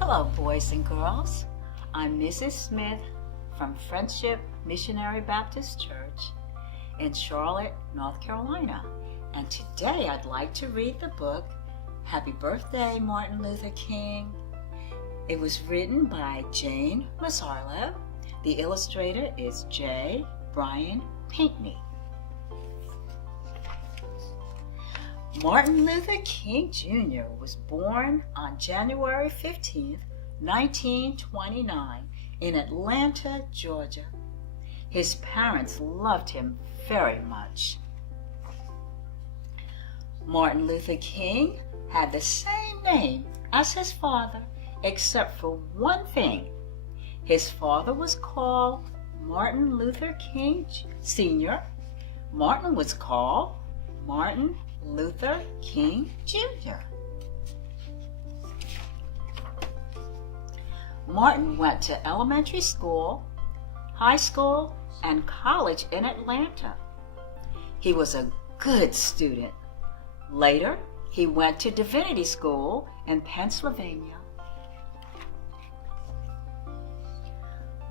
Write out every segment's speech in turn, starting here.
Hello, boys and girls. I'm Mrs. Smith from Friendship Missionary Baptist Church in Charlotte, North Carolina. And today I'd like to read the book, Happy Birthday, Martin Luther King. It was written by Jane Mazzarlo. The illustrator is J. Brian Pinkney. Martin Luther King Jr. was born on January 15, 1929 in Atlanta, Georgia. His parents loved him very much. Martin Luther King had the same name as his father, except for one thing. His father was called Martin Luther King Sr. Martin was called Martin Luther King Jr. Martin went to elementary school, high school, and college in Atlanta. He was a good student. Later, he went to divinity school in Pennsylvania.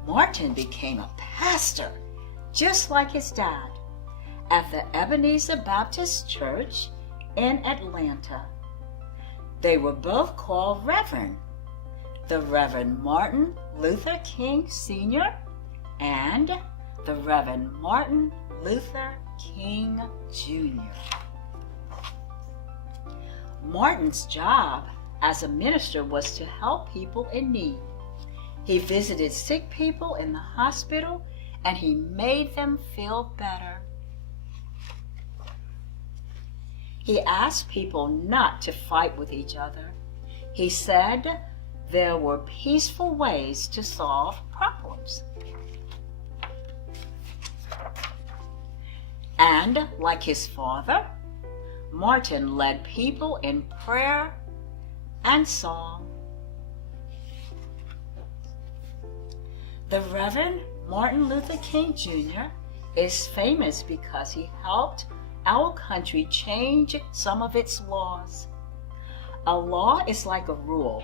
Martin became a pastor, just like his dad, at the Ebenezer Baptist Church in Atlanta. They were both called Reverend. The Reverend Martin Luther King Sr. and the Reverend Martin Luther King Jr. Martin's job as a minister was to help people in need. He visited sick people in the hospital and he made them feel better. He asked people not to fight with each other. He said there were peaceful ways to solve problems. And like his father, Martin led people in prayer and song. The Reverend Martin Luther King Jr. is famous because he helped our country change some of its laws. A law is like a rule.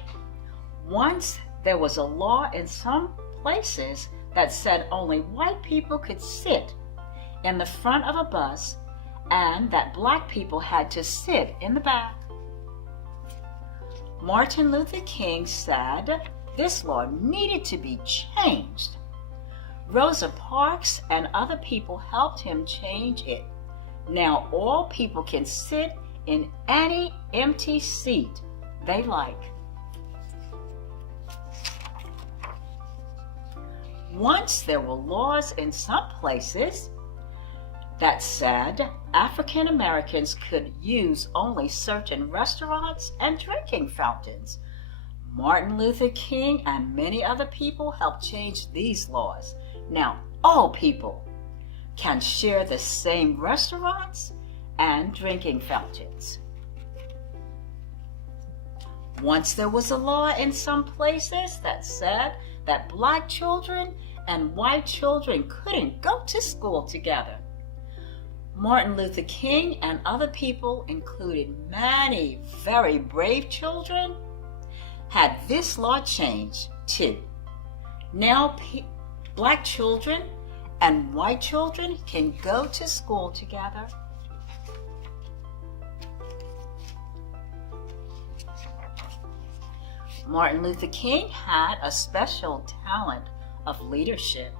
Once there was a law in some places that said only white people could sit in the front of a bus and that black people had to sit in the back. Martin Luther King said this law needed to be changed. Rosa Parks and other people helped him change it. Now all people can sit in any empty seat they like. Once there were laws in some places that said African Americans could use only certain restaurants and drinking fountains. Martin Luther King and many other people helped change these laws. Now all people can share the same restaurants and drinking fountains. Once there was a law in some places that said that black children and white children couldn't go to school together. Martin Luther King and other people, including many very brave children, had this law changed too. Now black children and white children can go to school together. Martin Luther King had a special talent of leadership.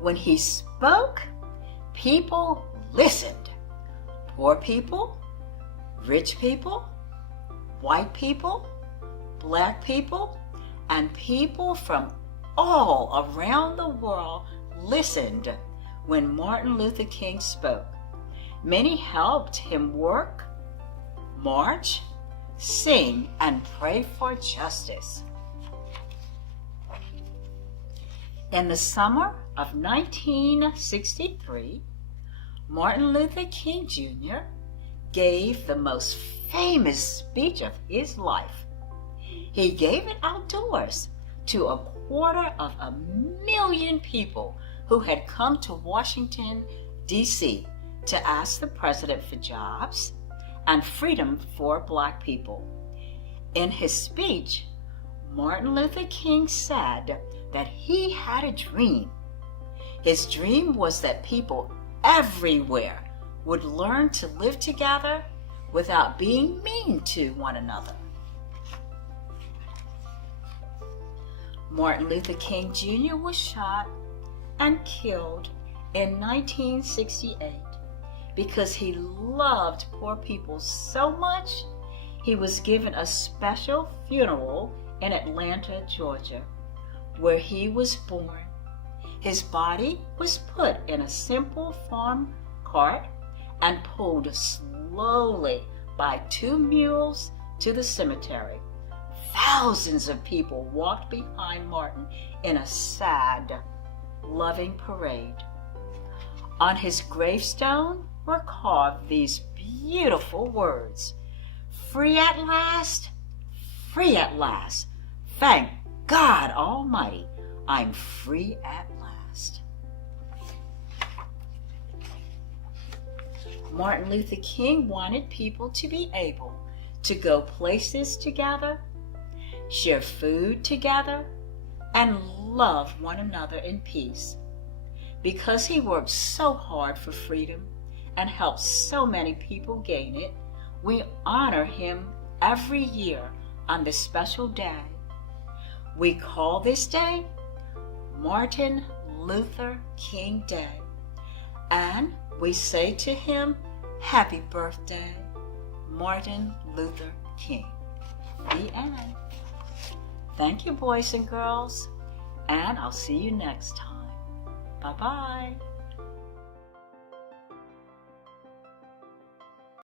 When he spoke, people listened. Poor people, rich people, white people, black people, and people from all around the world listened when Martin Luther King spoke. Many helped him work, march, sing, and pray for justice. In the summer of 1963, Martin Luther King Jr. gave the most famous speech of his life. He gave it outdoors to 250,000 people who had come to Washington, D.C. to ask the president for jobs and freedom for black people. In his speech, Martin Luther King said that he had a dream. His dream was that people everywhere would learn to live together without being mean to one another. Martin Luther King Jr. was shot and killed in 1968 because he loved poor people so much. He was given a special funeral in Atlanta, Georgia, where he was born. His body was put in a simple farm cart and pulled slowly by 2 mules to the cemetery. Thousands of people walked behind Martin in a sad, loving parade. On his gravestone were carved these beautiful words: "Free at last, free at last. Thank God Almighty, I'm free at last." Martin Luther King wanted people to be able to go places together, share food together, and love one another in peace. Because he worked so hard for freedom and helped so many people gain it, we honor him every year on this special day. We call this day Martin Luther King Day, and we say to him, "Happy birthday, Martin Luther King." The end. Thank you, boys and girls, and I'll see you next time. Bye-bye.